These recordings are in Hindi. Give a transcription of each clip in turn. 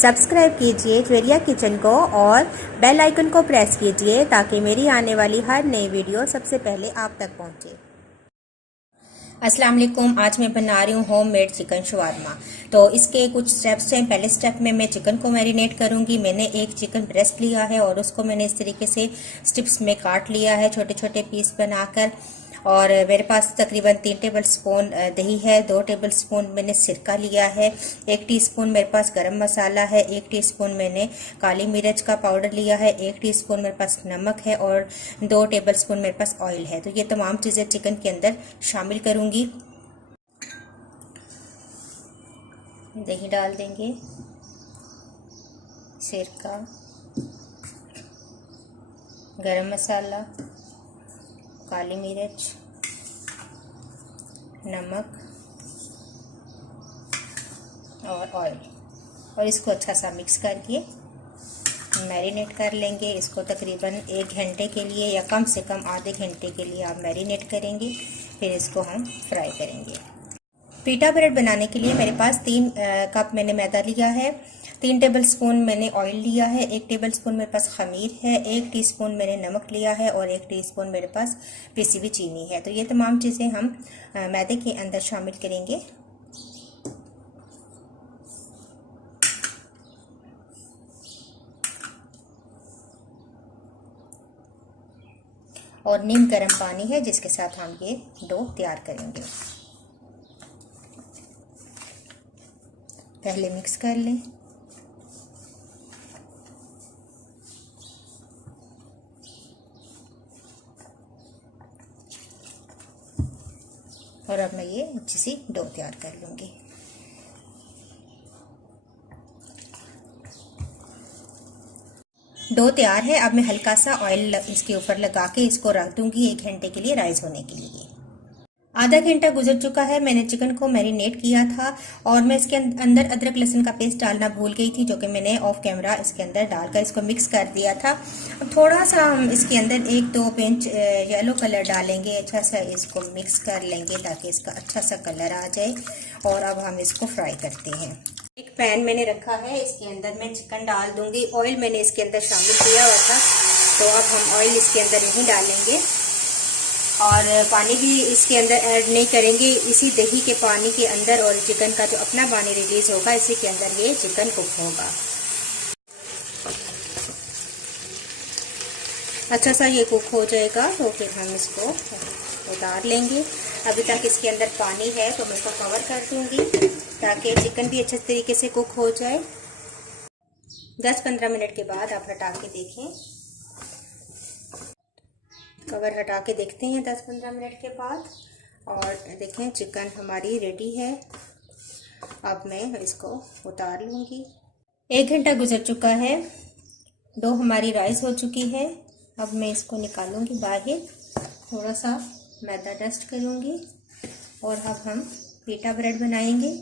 सब्सक्राइब कीजिए ज्वेलिया किचन को और बेल आइकन को प्रेस कीजिए ताकि मेरी आने वाली हर नई वीडियो सबसे पहले आप तक पहुंचे। अस्सलाम वालेकुम। आज मैं बना रही हूँ होममेड चिकन शवारमा। तो इसके कुछ स्टेप्स हैं। पहले स्टेप में मैं चिकन को मैरिनेट करूंगी। मैंने एक चिकन ब्रेस्ट लिया है और उसको मैंने इस तरीके से स्ट्रिप्स में काट लिया है, छोटे छोटे पीस बनाकर। और मेरे पास तकरीबन 3 टेबल स्पून दही है, 2 टेबल स्पून मैंने सिरका लिया है, 1 टीस्पून मेरे पास गरम मसाला है, 1 टीस्पून मैंने काली मिर्च का पाउडर लिया है, 1 टीस्पून मेरे पास नमक है और 2 टेबल स्पून मेरे पास ऑयल है। तो ये तमाम चीज़ें चिकन के अंदर शामिल करूँगी। दही डाल देंगे, सिरका, गरम मसाला, काली मिर्च, नमक और ऑयल, और इसको अच्छा सा मिक्स करके मैरिनेट कर लेंगे। इसको तकरीबन 1 घंटे के लिए या कम से कम आधे घंटे के लिए आप मैरिनेट करेंगे। फिर इसको हम फ्राई करेंगे। पीटा ब्रेड बनाने के लिए मेरे पास 3 कप मैंने मैदा लिया है, 3 टेबल स्पून मैंने ऑयल लिया है, 1 टेबल स्पून मेरे पास खमीर है, 1 टीस्पून मैंने नमक लिया है और 1 टीस्पून मेरे पास पिसी हुई चीनी है। तो ये तमाम चीज़ें हम मैदे के अंदर शामिल करेंगे। और नीम गर्म पानी है जिसके साथ हम ये डो तैयार करेंगे। पहले मिक्स कर लें। और अब मैं ये अच्छी सी डो तैयार कर लूँगी। डो तैयार है। अब मैं हल्का सा ऑयल इसके ऊपर लगा के इसको रख दूंगी 1 घंटे के लिए राइस होने के लिए। आधा घंटा गुजर चुका है। मैंने चिकन को मैरिनेट किया था और मैं इसके अंदर अदरक लहसुन का पेस्ट डालना भूल गई थी, जो कि मैंने ऑफ कैमरा इसके अंदर डालकर इसको मिक्स कर दिया था। अब थोड़ा सा हम इसके अंदर 1-2 पिंच येलो कलर डालेंगे। अच्छा सा इसको मिक्स कर लेंगे ताकि इसका अच्छा सा कलर आ जाए। और अब हम इसको फ्राई करते हैं। एक पैन मैंने रखा है, इसके अंदर मैं चिकन डाल दूंगी। ऑयल मैंने इसके अंदर शामिल किया हुआ था, तो अब हम ऑयल इसके अंदर नहीं डालेंगे और पानी भी इसके अंदर ऐड नहीं करेंगे। इसी दही के पानी के अंदर और चिकन का जो अपना पानी रिलीज होगा, इसी के अंदर ये चिकन कुक होगा। अच्छा सा ये कुक हो जाएगा तो फिर हम इसको उतार लेंगे। अभी तक इसके अंदर पानी है तो मैं इसको कवर कर दूंगी ताकि चिकन भी अच्छे तरीके से कुक हो जाए। 10-15 मिनट के बाद आप हटा के देखें। कवर हटा के देखते हैं 10-15 मिनट के बाद और देखें चिकन हमारी रेडी है। अब मैं इसको उतार लूँगी। 1 घंटा गुजर चुका है। डो हमारी राइस हो चुकी है। अब मैं इसको निकालूंगी बाहर, थोड़ा सा मैदा डस्ट करूँगी और अब हम पीटा ब्रेड बनाएंगे।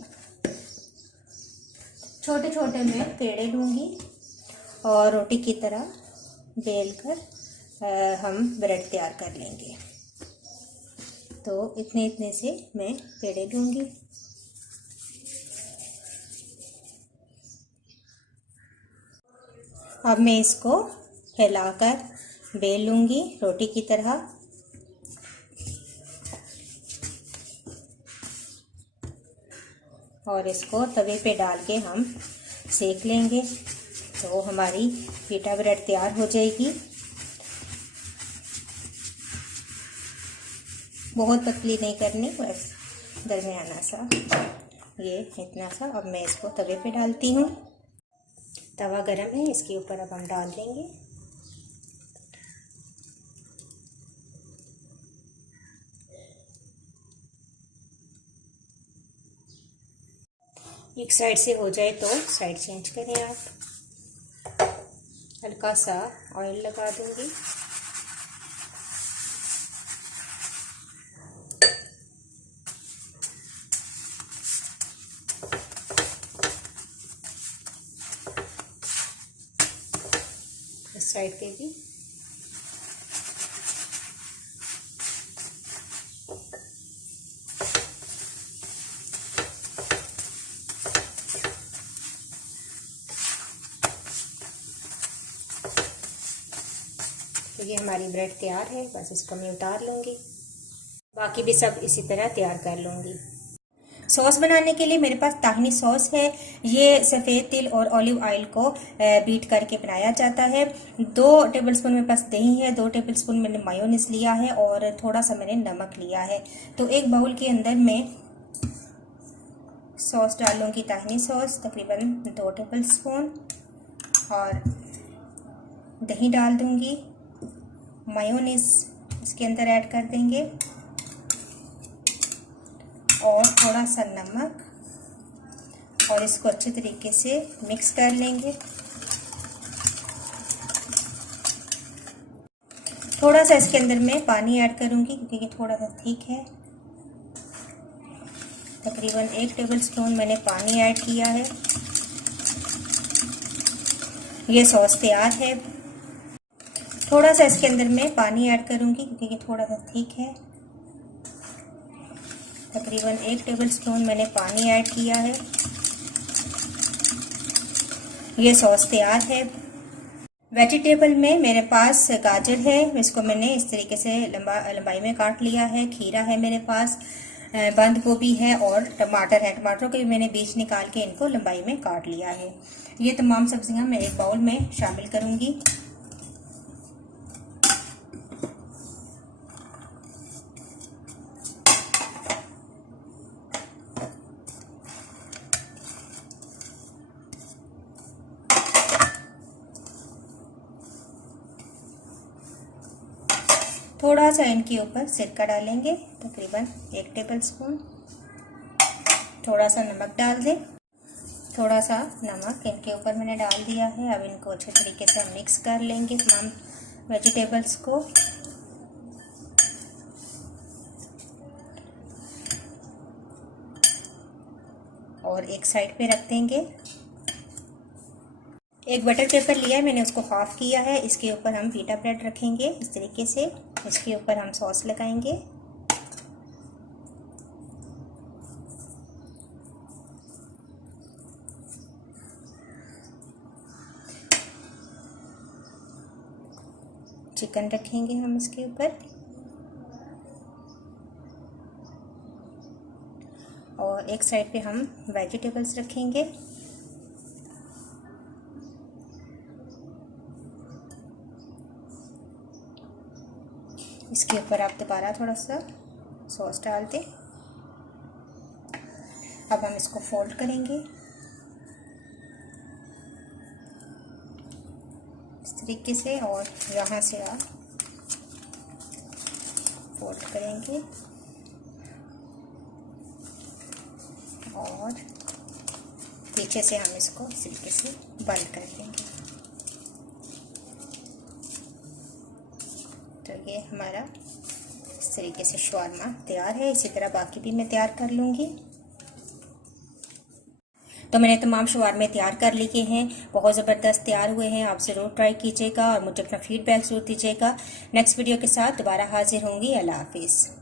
छोटे छोटे मैं पेड़े लूँगी और रोटी की तरह बेल कर हम ब्रेड तैयार कर लेंगे। तो इतने इतने से मैं पेड़े लूँगी। अब मैं इसको फैलाकर बेल लूँगी रोटी की तरह। और इसको तवे पे डाल के हम सेक लेंगे तो हमारी पीटा ब्रेड तैयार हो जाएगी। बहुत पतली नहीं करनी, बस दरमियाना सा, ये इतना सा। अब मैं इसको तवे पे डालती हूँ। तवा गरम है, इसके ऊपर अब हम डाल देंगे। एक साइड से हो जाए तो साइड चेंज करें आप। हल्का सा ऑयल लगा दूंगी। इस साइड पे भी तो ये हमारी ब्रेड तैयार है, बस इसको मैं उतार लूँगी। बाकी भी सब इसी तरह तैयार कर लूँगी। सॉस बनाने के लिए मेरे पास ताहनी सॉस है। ये सफ़ेद तिल और ऑलिव ऑयल को बीट करके बनाया जाता है। 2 टेबलस्पून मेरे पास दही है, 2 टेबलस्पून मैंने मायोनीज लिया है और थोड़ा सा मैंने नमक लिया है। तो एक बाउल के अंदर मैं सॉस डाल लूँगी, ताहनी सॉस तकरीबन 2 टेबलस्पून, और दही डाल दूँगी, मायोनीज इसके अंदर ऐड कर देंगे और थोड़ा सा नमक, और इसको अच्छे तरीके से मिक्स कर लेंगे। थोड़ा सा इसके अंदर मैं पानी ऐड करूँगी क्योंकि ये थोड़ा सा थिक है। तकरीबन 1 टेबलस्पून मैंने पानी ऐड किया है। ये सॉस तैयार है। थोड़ा सा इसके अंदर मैं पानी ऐड करूँगी क्योंकि ये थोड़ा सा थिक है। तकरीबन 1 टेबलस्पून मैंने पानी ऐड किया है। ये सॉस तैयार है। वेजिटेबल में मेरे पास गाजर है, इसको मैंने इस तरीके से लंबाई में काट लिया है। खीरा है मेरे पास, बंद गोभी है और टमाटर है। टमाटरों के भी मैंने बीज निकाल के इनको लंबाई में काट लिया है। ये तमाम सब्जियां मैं एक बाउल में शामिल करूंगी। थोड़ा सा इनके ऊपर सिरका डालेंगे, तकरीबन 1 टेबलस्पून। थोड़ा सा नमक डाल दें। थोड़ा सा नमक इनके ऊपर मैंने डाल दिया है। अब इनको अच्छे तरीके से मिक्स कर लेंगे तमाम वेजिटेबल्स को। और एक साइड पे रख देंगे। एक बटर पेपर लिया है मैंने, उसको हाफ किया है। इसके ऊपर हम पीटा ब्रेड रखेंगे इस तरीके से। इसके ऊपर हम सॉस लगाएंगे। चिकन रखेंगे हम इसके ऊपर, और एक साइड पे हम वेजिटेबल्स रखेंगे। इसके ऊपर आप दोबारा थोड़ा सा सॉस डाल दें। अब हम इसको फोल्ड करेंगे इस तरीके से, और यहाँ से आप फोल्ड करेंगे और पीछे से हम इसको इस तरीके से बंद कर देंगे। तो ये हमारा इस तरीके से शवारमा तैयार है। इसी तरह बाकी भी मैं तैयार कर लूँगी। तो मैंने तमाम शवारमे तैयार कर लिए हैं, बहुत ज़बरदस्त तैयार हुए हैं। आप ज़रूर ट्राई कीजिएगा और मुझे अपना फीडबैक ज़रूर दीजिएगा। नेक्स्ट वीडियो के साथ दोबारा हाजिर होंगी। अल्लाह हाफिज़।